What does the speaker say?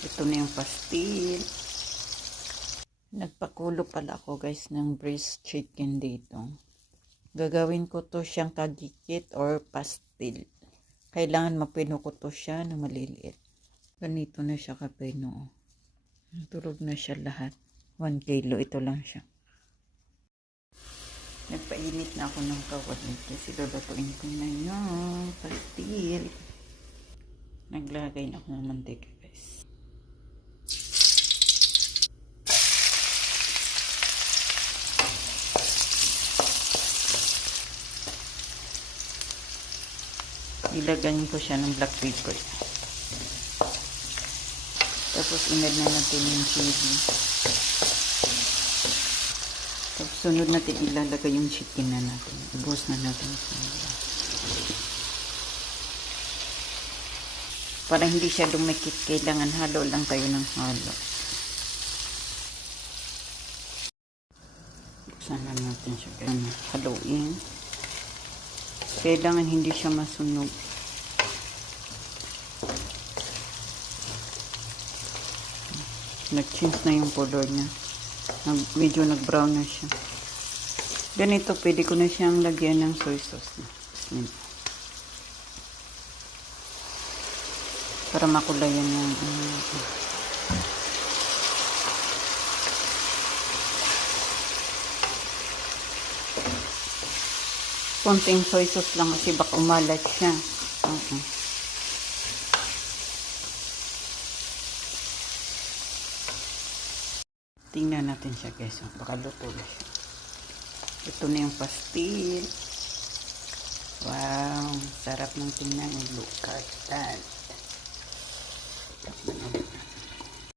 Ito na yung pastil. Nagpakulo pala ako guys ng breast chicken dito. Gagawin ko to siyang kagikit or pastil. Kailangan mapino ko to siya na maliliit. Ganito na siya kapino. Turog na siya lahat. 1 kilo. Ito lang siya. Nagpainit na ako ng kawali kasi lulutuin ko na yung pastil. Naglagay na ako ng mantika guys. Ilagyan ko siya ng black pepper. Tapos inad na natin yung chili. Tapos sunod natin ilalagay yung chicken na natin. Ubos na natin. Para hindi siya lumikit, kailangan halo lang tayo ng halo. Buksan na natin siya. Haluin. Kailangan hindi siya masunog. Nag-change na yung color niya. Medyo nag-brown na siya. Ganito, pwede ko na siyang lagyan ng soy sauce. Para makulayan yung konting soy sauce lang kasi baka umalat siya. Tingnan natin siya guys. Baka luto na siya. Ito na yung pastil. Wow. Sarap ng tingnan. Look at that.